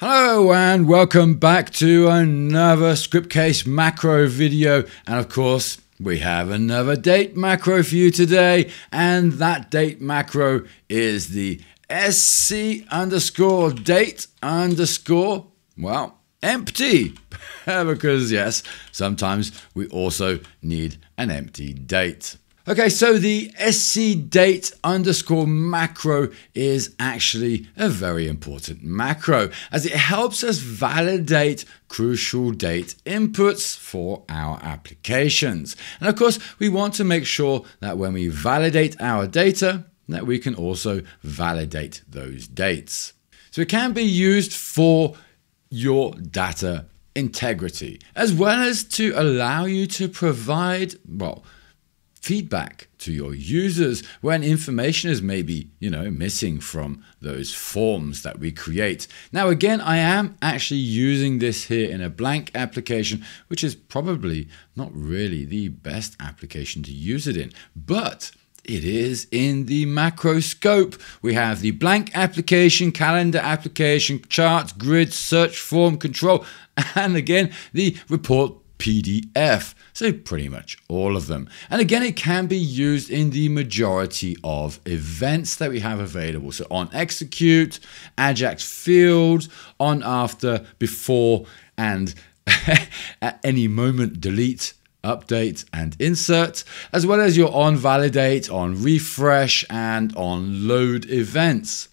Hello and welcome back to another Scriptcase macro video, and of course we have another date macro for you today, and that date macro is the sc underscore date underscore, well, empty, because yes, sometimes we also need an empty date. Okay, so the scdate underscore macro is actually a very important macro as it helps us validate crucial date inputs for our applications. And of course, we want to make sure that when we validate our data, that we can also validate those dates. So it can be used for your data integrity, as well as to allow you to provide, well, feedback to your users when information is maybe, missing from those forms that we create. Now, again, I am actually using this here in a blank application, which is probably not really the best application to use it in, but it is in the macro scope. We have the blank application, calendar application, charts, grid, search form, control, and again, the report PDF. So pretty much all of them. And again, it can be used in the majority of events that we have available. So on execute, Ajax field, on after, before, and at any moment delete, update, and insert, as well as your on validate, on refresh, and on load events.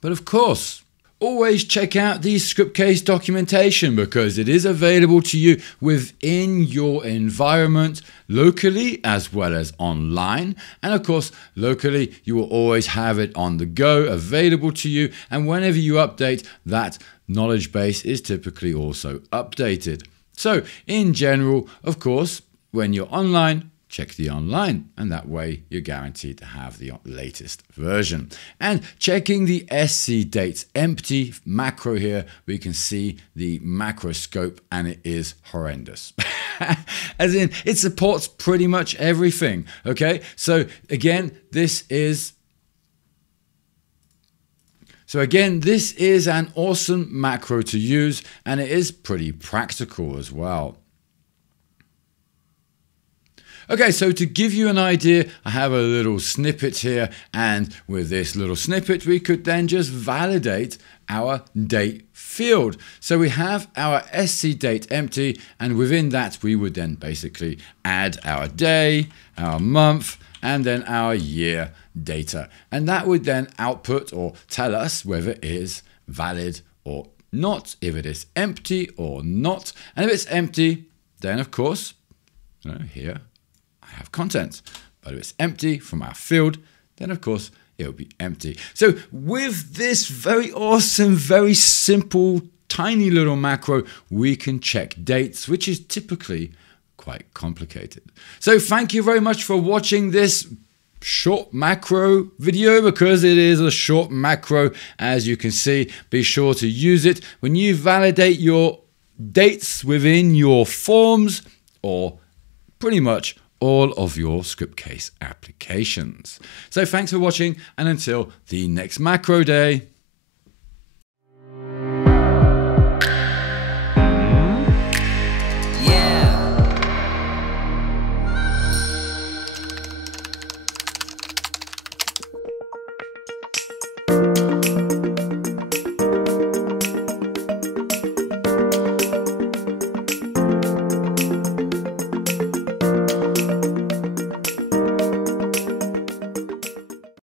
But of course, always check out the Scriptcase documentation because it is available to you within your environment, locally as well as online. And of course, locally, you will always have it on the go available to you. And whenever you update, that knowledge base is typically also updated. So in general, of course, when you're online, check the online, and that way you're guaranteed to have the latest version. And checking the scdate empty macro here, we can see the macro scope, and it is horrendous. As in, it supports pretty much everything. Okay, so again, this is an awesome macro to use, and it is pretty practical as well. Okay, so to give you an idea, I have a little snippet here, and with this little snippet, we could then just validate our date field. So we have our scdate empty, and within that, we would then basically add our day, our month, and then our year data. And that would then output or tell us whether it is valid or not, if it is empty or not. And if it's empty, then of course, here, have content, but if it's empty from our field, then of course it will be empty. So with this very awesome, very simple, tiny little macro, we can check dates, which is typically quite complicated. So thank you very much for watching this short macro video, because it is a short macro. As you can see, be sure to use it when you validate your dates within your forms or pretty much all of your Scriptcase applications. So thanks for watching, and until the next macro day.